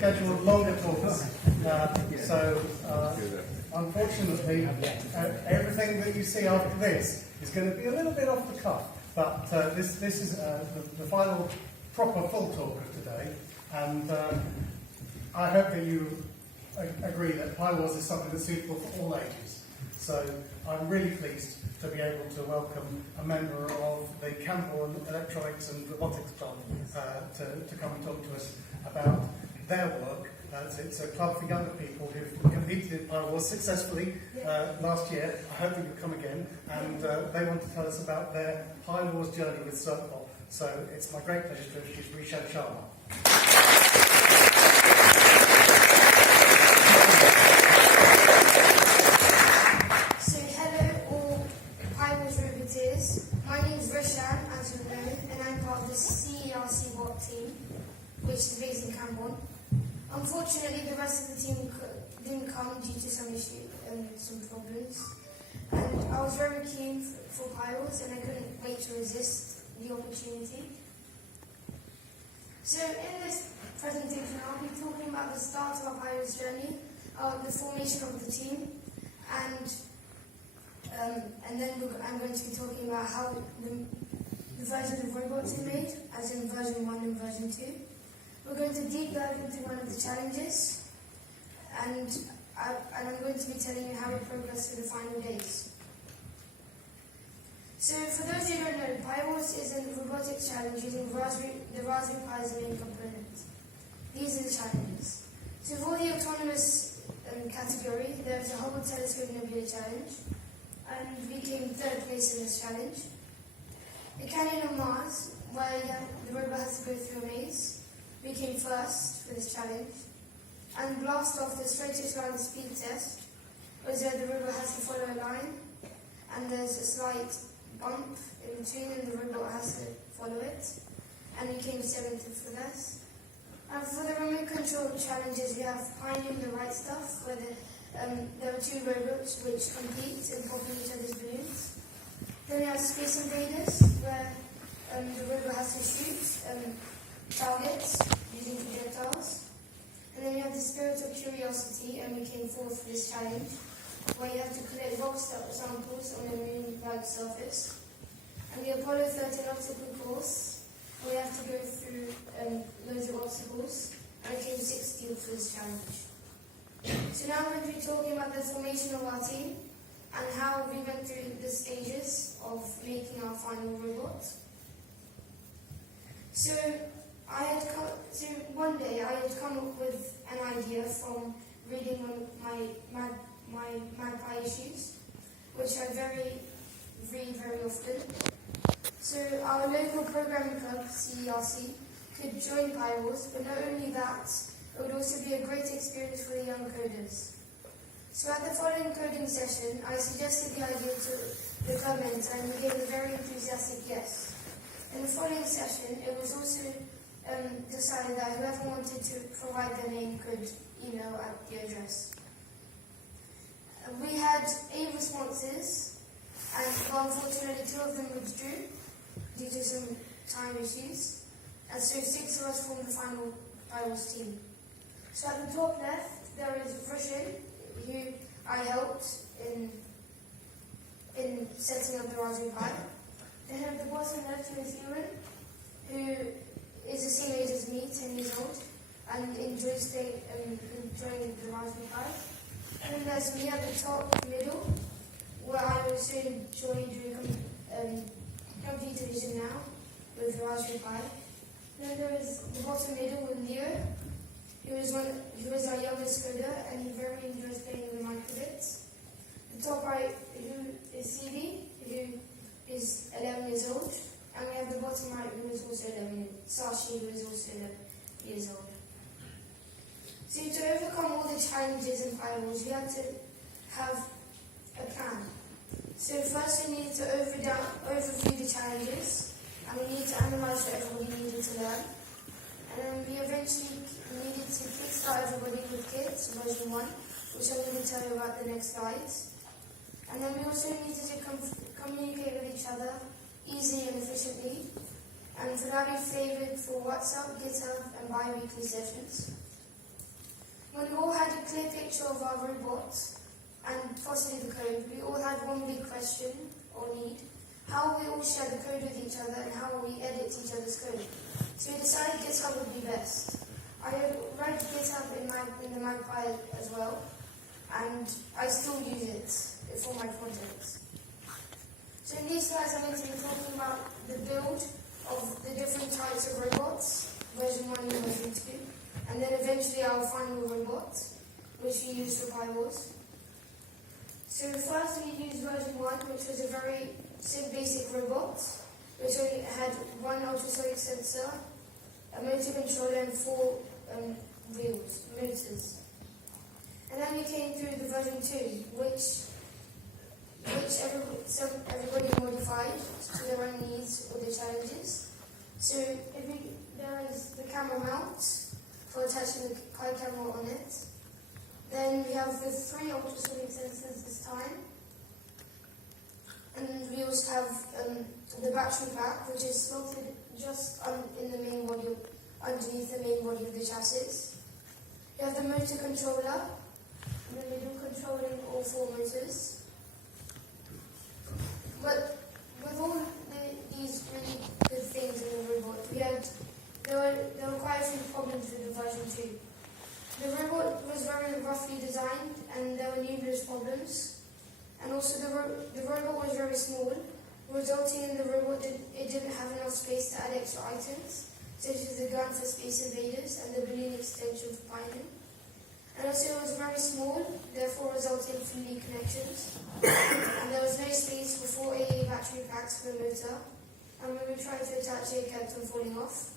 scheduled longer talks. Unfortunately, everything that you see after this is going to be a little bit off the cuff. But this is the final proper full talk of today. And I hope that you agree that PiWAS is something that's suitable for all ages. So I'm really pleased to be able to welcome a member of the Cambourne Electronics and Robotics Club to come and talk to us about their work. It's a club for younger people who've competed in PiWAS successfully last year. I hope that you'll come again. And they want to tell us about their PiWAS journey with CERCBot. So it's my great pleasure to introduce Rishabh Sharma. My name is Rishabh, as you know, and I'm part of the CERCBot team, which is based in Cambourne. Unfortunately, the rest of the team didn't come due to some issues and some problems. And I was very keen for PiWAS, and I couldn't wait to resist the opportunity. So in this presentation, I'll be talking about the start of our PiWAS journey, the formation of the team, and then I'm going to be talking about how the version of robots are made, as in version 1 and version 2. We're going to deep dive into one of the challenges, and I'm going to be telling you how we progress through the final days. So for those who don't know, PiWAS is a robotics challenge using the Raspberry Pi as the main component. These are the challenges. So for the autonomous category, there's a Hubble Telescope Nebula Challenge, and we came 3rd place in this challenge. The Canyon on Mars, where the robot has to go through a maze, we came 1st for this challenge. And Blast Off, the straightest line speed test, was where the robot has to follow a line, and there's a slight bump in between, and the robot has to follow it. And we came 7th for this. And for the remote control challenges, we have Pioneering the Right Stuff, where there are 2 robots which compete in popping each other's balloons. Then we have Space Invaders, where the robot has to shoot targets using projectiles. And then we have the Spirit of Curiosity, and we came 4th for this challenge, where you have to collect rock samples on a moon-like surface. And the Apollo 13 obstacle course, where we have to go through loads of obstacles, and I came 16th for this challenge. So now I'm going to be talking about the formation of our team and how we went through the stages of making our final robot. So one day I had come up with an idea from reading my MagPi issues, which I read very often. So our local programming club, CERC, could join PiWAS, but not only that, it would also be a great experience for the young coders. So at the following coding session, I suggested the idea to the club mentor, and he gave a very enthusiastic yes. In the following session, it was also decided that whoever wanted to provide their name could email at the address. We had 8 responses, and unfortunately 2 of them withdrew due to some time issues, and so 6 of us formed the final PiWAS team. So at the top left, there is Rushin, who I helped in setting up the Raspberry Pi. Then at the bottom left, there is Ewan, who is the same age as me, 10 years old, and enjoys enjoying the Raspberry Pi. And then there's me at the top middle, where I also enjoy doing computer vision now with the Raspberry Pi. Then there is the bottom middle with Leo, who is our youngest coder, and he very enjoys playing with the microbits. The top right, who is CV, who is 11 years old, and we have the bottom right, who is also 11, Sashi, who is also 11 years old. So to overcome all the challenges in PiWAS, we had to have a plan. So first we needed to overview the challenges, and we needed to analyze what everybody needed to learn. And then we eventually needed to kickstart everybody with Kids, version 1, which I'm going to tell you about the next slides. And then we also needed to communicate with each other easily and efficiently. And for that we favoured for WhatsApp, GitHub, and bi-weekly sessions. clear picture of our robot and possibly the code, we all had one big question or need. How will we all share the code with each other and how will we edit each other's code? So we decided GitHub would be best. I read GitHub in the Magpie as well, and I still use it for my projects. So in these slides I'm going to be talking about the build of the different types of robots, version 1 and version 2, and then eventually our final robot, which we use for PiBot. So first we used version 1, which was a very basic robot, which only had one ultrasonic sensor, a motor controller and 4 motors. And then we came through the version 2, which everybody modified to their own needs or their challenges. So there is the camera mount for attaching the Pi camera on it. Then we have the 3 ultrasonic sensors this time. And we also have the battery pack, which is slotted just in the main body, underneath the main body of the chassis. We have the motor controller, in the middle, controlling all 4 motors. But with all these really good things in the robot, there were quite a few problems with the version 2. The robot was very roughly designed, and there were numerous problems. And also the robot was very small, resulting in the robot didn't have enough space to add extra items, such as the gun for space invaders and the balloon extension for piloting. And also it was very small, therefore resulting in few leak connections. And there was no space for 4 AA battery packs for the motor. And when we tried to attach it, it kept on falling off.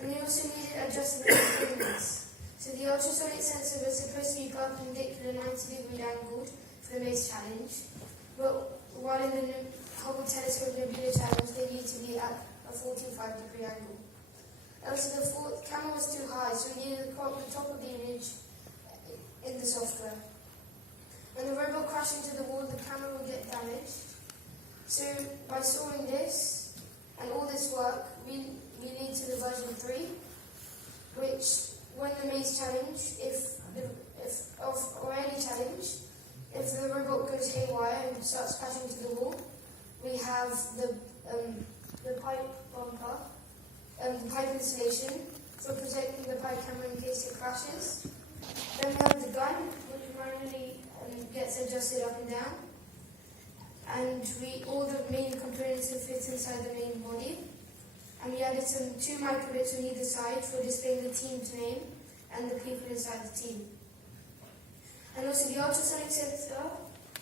And we also needed adjustable components. So the ultrasonic sensor was supposed to be perpendicular 90-degree angled for the maze challenge, but while in the Hubble telescope nebula challenge, they need to be at a 45-degree angle. Also, the camera was too high, so we needed the top of the image in the software. When the robot crashed into the wall, the camera would get damaged. So by storing this and all this work, we lead to the version 3, which when the maze challenge, or any challenge, if the robot goes haywire and starts crashing into the wall, we have the pipe bumper, the pipe insulation for protecting the pipe camera in case it crashes. Then we have the gun, which manually gets adjusted up and down. And all the main components will fit inside the main body. And we added some 2 microbits on either side for displaying the team's name and the people inside the team. And also the ultrasonic sensor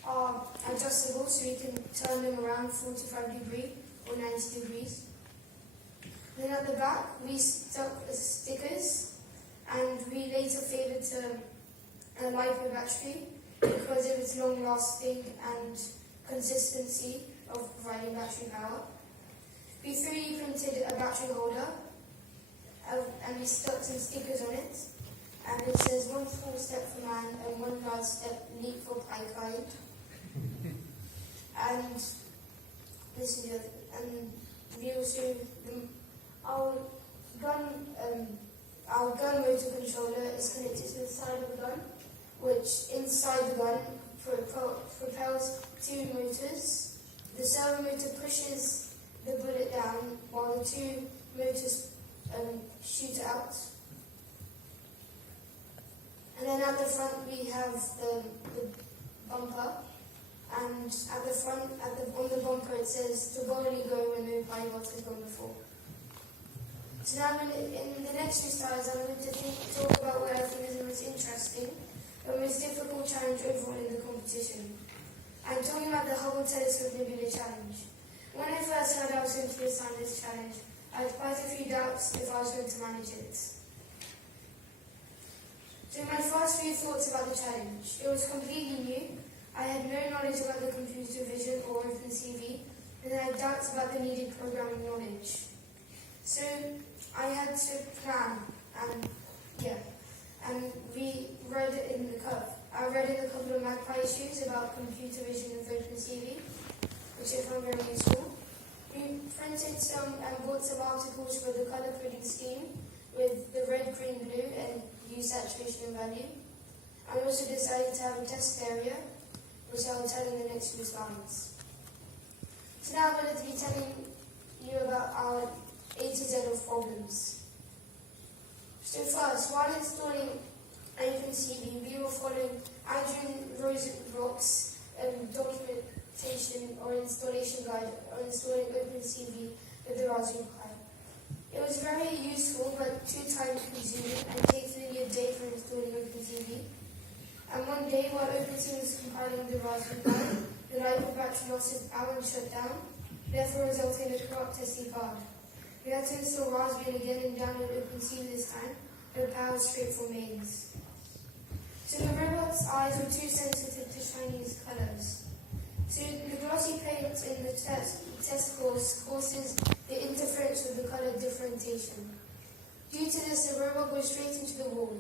are adjustable, so you can turn them around 45 degrees or 90 degrees. Then at the back we stuck stickers, and we later favored a LiPo battery because of its long lasting and consistency of providing battery power. We 3D printed a battery holder, and we stuck some stickers on it, and it says 1 small step for man and 1 large step leap for mankind. And this is the other, and we also our gun motor controller is connected to the side of the gun, which inside the gun propels 2 motors. The servo motor pushes the bullet down while the 2 motors shoot out. And then at the front we have the bumper, and at the front, on the bumper it says to boldly go when no PiBot has gone before. So now in the next few slides I'm going to talk about what I think is the most interesting, the most difficult challenge overall in the competition. I'm talking about the Hubble Telescope Nebula Challenge. When I first heard I was going to be assigned this challenge, I had quite a few doubts if I was going to manage it. So my first few thoughts about the challenge. It was completely new. I had no knowledge about the computer vision or OpenCV, and I had doubts about the needed programming knowledge. So I had to plan, and we read in the I read in a couple of Magpie issues about computer vision and OpenCV, which I found very useful. We printed some and bought some articles for the color coding scheme with the red, green, blue, and hue, saturation, and value. I also decided to have a test area, which I will tell in the next few slides. So now I'm going to be telling you about our A to Z of problems. So first, while installing OpenCV, we were following Adrian Rosenbrock's documentation or installation guide on installing OpenCV with the Raspberry Pi. It was very useful but too time consuming and takes nearly a day for installing OpenCV. And one day while OpenCV was compiling the Raspberry Pi, the LiPo battery lost its power and shut down, therefore resulting in a corrupt SD card. We had to install Raspberry again and download OpenCV this time, but powered straight from mains. So the robot's eyes were too sensitive to Chinese colours. So the glossy paint in the test course causes the interference with the colour differentiation. Due to this, the robot goes straight into the wall.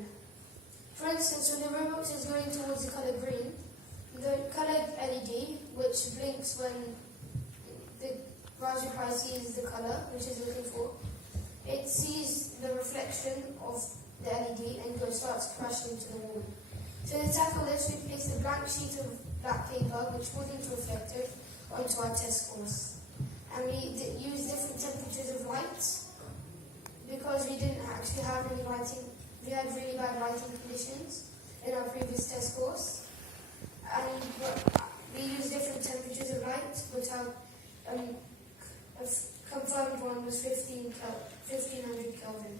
For instance, when the robot is going towards the colour green, the coloured LED, which blinks when the Raspberry Pi sees the colour, which it's looking for, it sees the reflection of the LED and starts crashing into the wall. So to tackle this, we placed a blank sheet of black paper, which wasn't reflective, onto our test course. And we used different temperatures of light, because we didn't actually have any lighting. We had really bad lighting conditions in our previous test course. And we used different temperatures of light, which our confirmed one was 1500 Kelvin.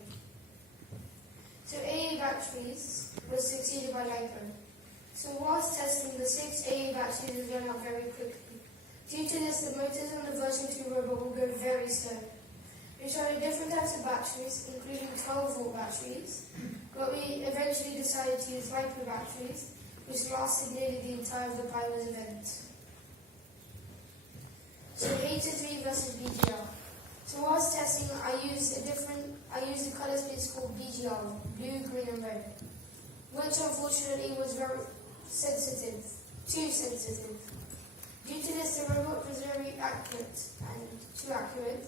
So AA batteries was succeeded by LiPo. So whilst testing, the 6 AA batteries would run out very quickly. Due to this, the motors on the version 2 robot will go very slow. We tried different types of batteries, including 12-volt batteries, but we eventually decided to use LiPo batteries, which lasted nearly the entire of the PiBot event. So H3 versus BGR. So whilst testing, I used a colour space called BGR, blue, green and red, which unfortunately was very sensitive, too sensitive. Due to this, the robot was very accurate and too accurate,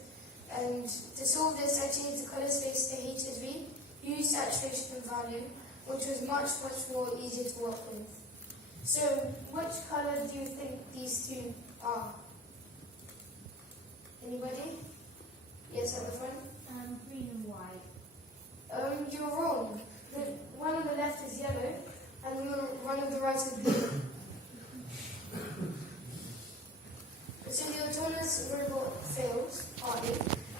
and to solve this, I changed the colour space to H3, used saturation value, which was much more easier to work with. So, which colour do you think these two are? Anybody? Yes, at the front? Green and white. You're wrong. The one on the left is yellow, and the one on the right is blue. So the autonomous robot failed, partly.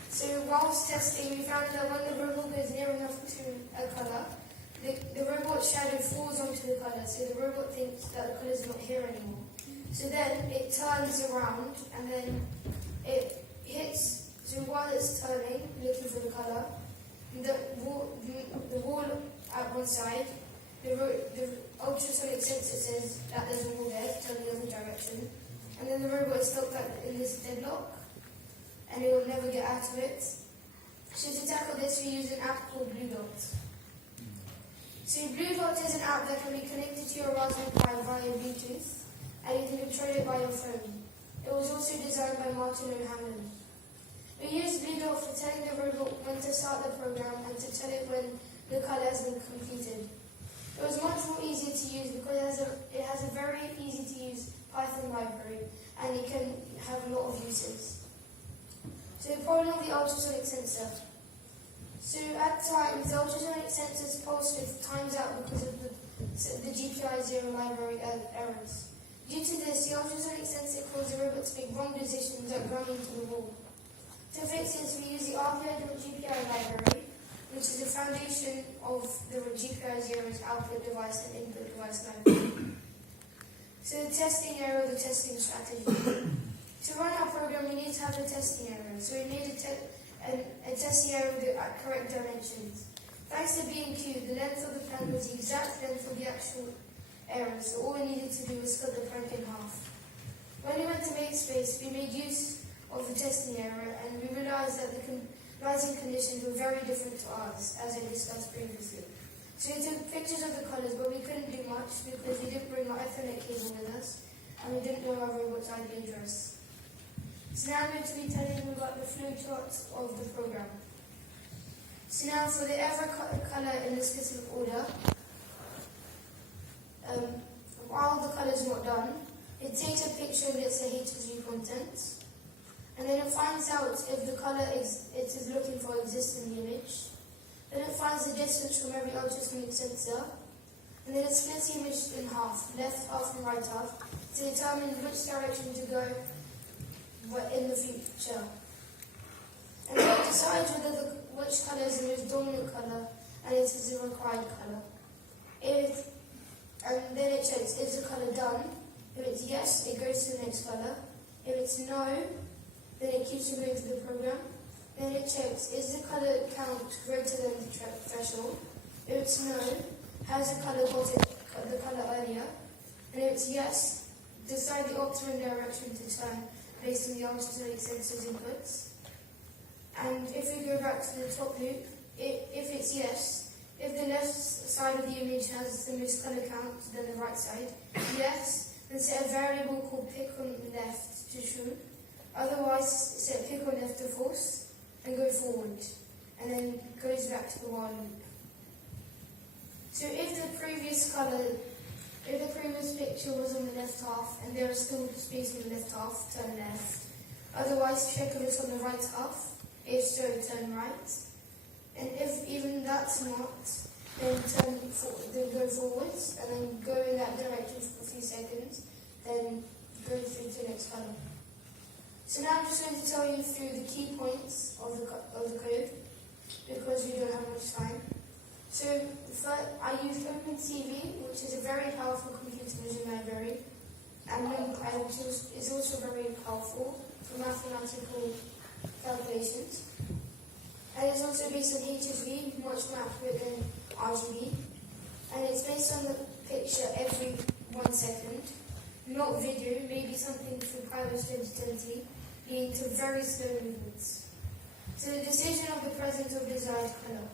So whilst testing, we found that when the robot goes near enough to a colour, the robot's shadow falls onto the colour, so the robot thinks that the colour is not here anymore. So then it turns around, and then it hits, so while it's turning, looking for the colour, the wall at one side, the ultrasonic sensor says that there's a wall there, turn the other direction, and then the robot is stuck in this deadlock, and it will never get out of it. So to tackle this, we use an app called BlueDot. So BlueDot is an app that can be connected to your Raspberry Pi via Bluetooth, and you can control it by your phone. It was also designed by Martin O'Hanlon. We used BlueDot for telling the robot when to start the program and to tell it when the colour has been completed. It was much more easier to use because it has a very easy to use Python library, and it can have a lot of uses. So the problem of the ultrasonic sensor. So at times, the ultrasonic sensor's pulse width times out because of the GPI 0 library errors. Due to this, the ultrasonic sensor caused the robot to make wrong decisions like running into the wall. To fix this, we use the GPI library, which is the foundation of the GPI 0's output device and input device library. So the testing area, the testing strategy. To run our program, we need to have a testing area. So we made a testing area with the correct dimensions. Thanks to B&Q, the length of the plank was the exact length of the actual area, so all we needed to do was cut the plank in half. When we went to MakeSpace, we made use of the testing area, and we realized that the lighting conditions were very different to ours, as I discussed previously. So we took pictures of the colours, but we couldn't do much because we didn't bring our Ethernet cable with us, and we didn't know our robot's IP address. So now I'm going to be telling you about the flowchart of the program. So now for the every colour in a specific order, takes a picture of its H2G contents, and then it finds out if the colour it is looking for exists in the image. Then it finds the distance from every ultrasonic sensor, and then it splits the image in half, left half and right half, to determine which direction to go in the future. And then it decides which colour is the most dominant colour, and it is the required colour. And then it checks, is the colour done? If it's yes, it goes to the next colour. If it's no, then it keeps going through the program. Then it checks, is the colour count greater than the threshold? If it's no, has the colour got the colour earlier? And if it's yes, decide the optimum direction to turn based on the ultrasonic sensor's inputs. And if we go back to the top loop, if it's yes, if the left side of the image has the most colour count than the right side, yes, then set a variable called pick on left to true. Otherwise, set pick on left to false and go forward, and then goes back to the while loop. So if the previous picture was on the left half and there is still space on the left half, turn left. Otherwise, check if it's on the right half. If so, turn right. And if even that's not, then go forwards and then go in that direction for a few seconds, then go through to the next colour. So now I'm just going to tell you through the key points of the code, because we don't have much time. So I used OpenCV, which is a very powerful computer vision library, and which is also very powerful for mathematical calculations. And it's also based on HSV, much more accurate than RGB. And it's based on the picture every 1 second, not video, maybe something for PiBot 2020, leading to very slow movements. So the decision of the presence of desired colour.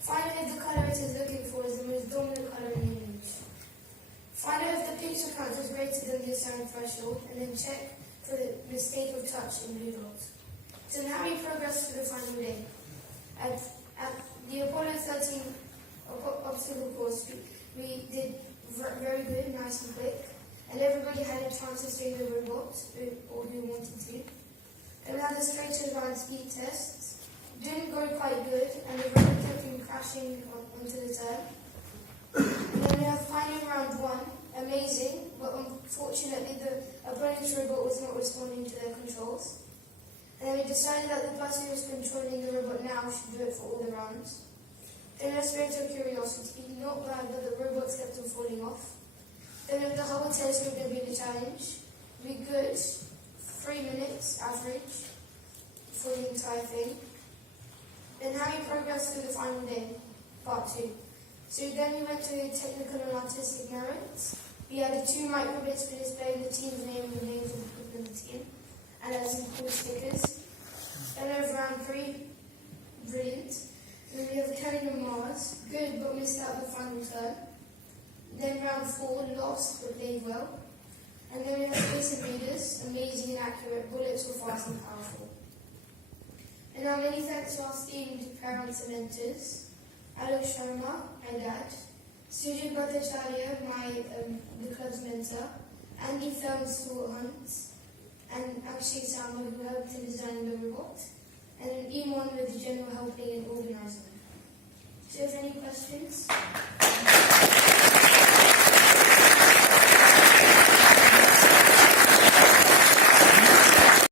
Find out if the colour it is looking for is the most dominant colour in the image. Find out if the pixel count is greater than the assigned threshold, and then check for the mistake of touch in blue dots. So now we progress to the final day. At the Apollo 13 obstacle course, we did very good, nice and quick, and everybody had a chance to stay the robot, or who wanted to. And we had the straight around speed tests. Didn't go quite good, and the robot kept on crashing onto the turn. And then we have final round 1, amazing, but unfortunately the opponent's robot was not responding to their controls. And then we decided that the person who was controlling the robot now should do it for all the rounds. Then let's go to curiosity. Not bad, but the robots kept on falling off. Then with the Hubble telescope going to be the challenge. We good, 3 minutes average for the entire thing. Then how we progressed through the final day, part 2. So then we went to the technical and artistic merits. We added 2 microbits for displaying the team's name and the names of the people in the team, and had some cool stickers. Then we have round 3, brilliant. Then we have turning on Mars, good but missed out the final turn. Then round 4, lost but played well. And then we have Space Invaders, amazing and accurate, bullets were fast and powerful. And now many thanks to our esteemed parents and mentors, Alok Sharma, my dad, Sujit Bhattacharya, the club's mentor, Andy Fell and Stuart Hunt, and Akshay Sama, who helped in designing the robot, and Iman with the general helping and organising. Do you have any questions?